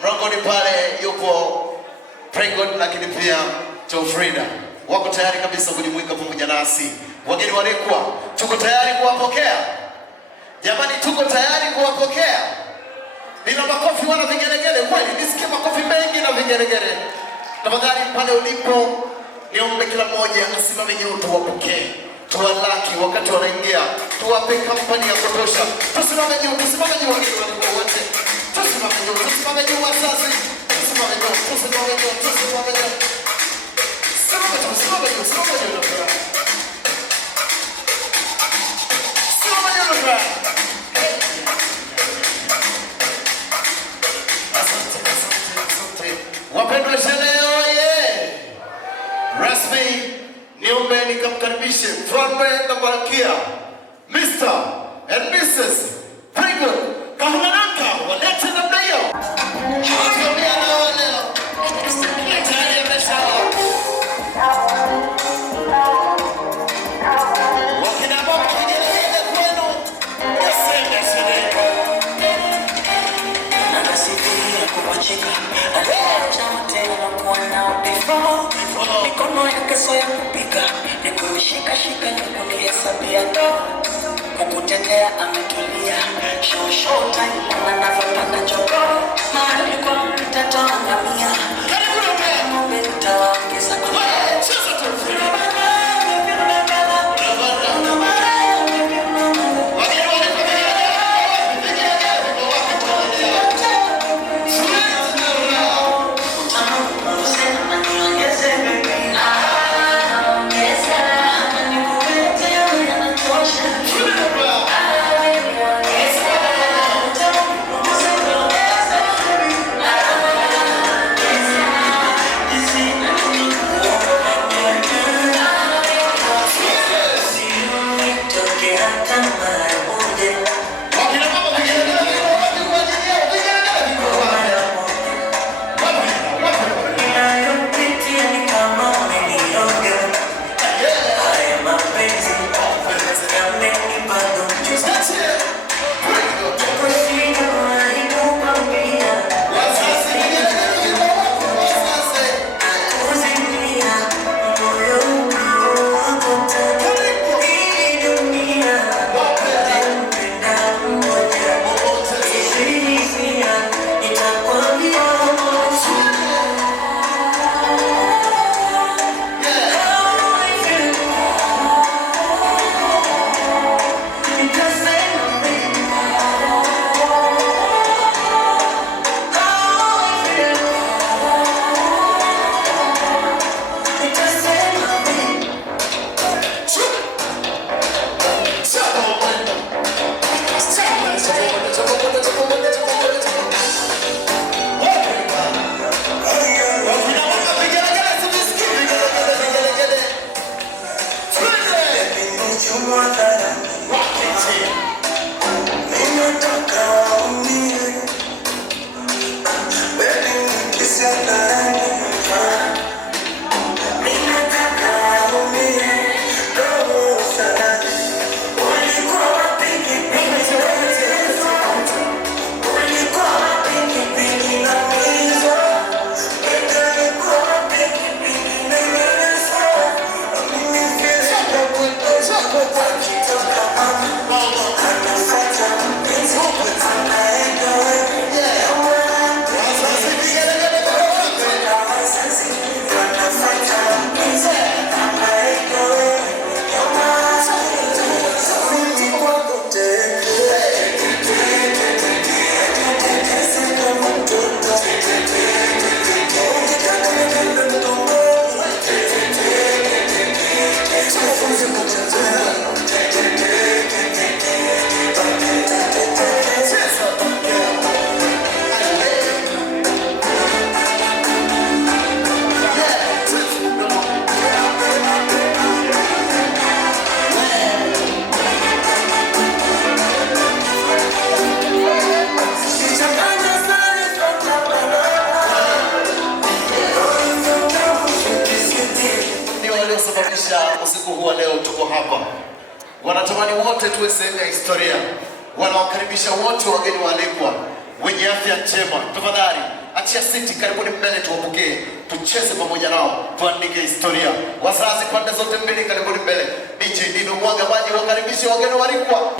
Mlangoni pale yupo Pringle lakini pia Jofrida. Wako tayari kabisa kujumuika pamoja nasi. Wageni walikuwa, tuko tayari kuwapokea. Jamani, tuko tayari kuwapokea. Bila makofi wala vigelegele, kweli nisikie makofi mengi na vigelegele. Tafadhali pale ulipo, niombe kila mmoja asimame nyuma tuwapokee. Tuwalaki wakati wanaingia. Tuwape kampani ya kutosha. Tusimame nyuma wageni walikuwa wote. Tusimame nyuma wazazi. Tusimame nyuma. Wapendwa sherehe oye! Rasmi niombe nikamkaribishe mfalme na malkia Mr. and Mrs. Pringle Kahunananga walete namna hiyo. Mikono yake sio ya kupika, ni kunishika ni kunihesabia ndo. Kukutetea ametulia, show time anavyoenda jogo. Mahali kwa mtoto angamia, ng'ombe utawaongeza kwa Usiku huu leo tuko hapa. Wanatamani wote tuwe sehemu ya historia. Wanawakaribisha wote wageni waalikwa wenye afya njema. Tafadhali Karatia City, karibuni mbele tuwapokee, tucheze pamoja nao, tuandike historia. Wazazi pande zote mbili, karibuni mbele. DJ Dino mwaga maji, wakaribishe wageni walikwa.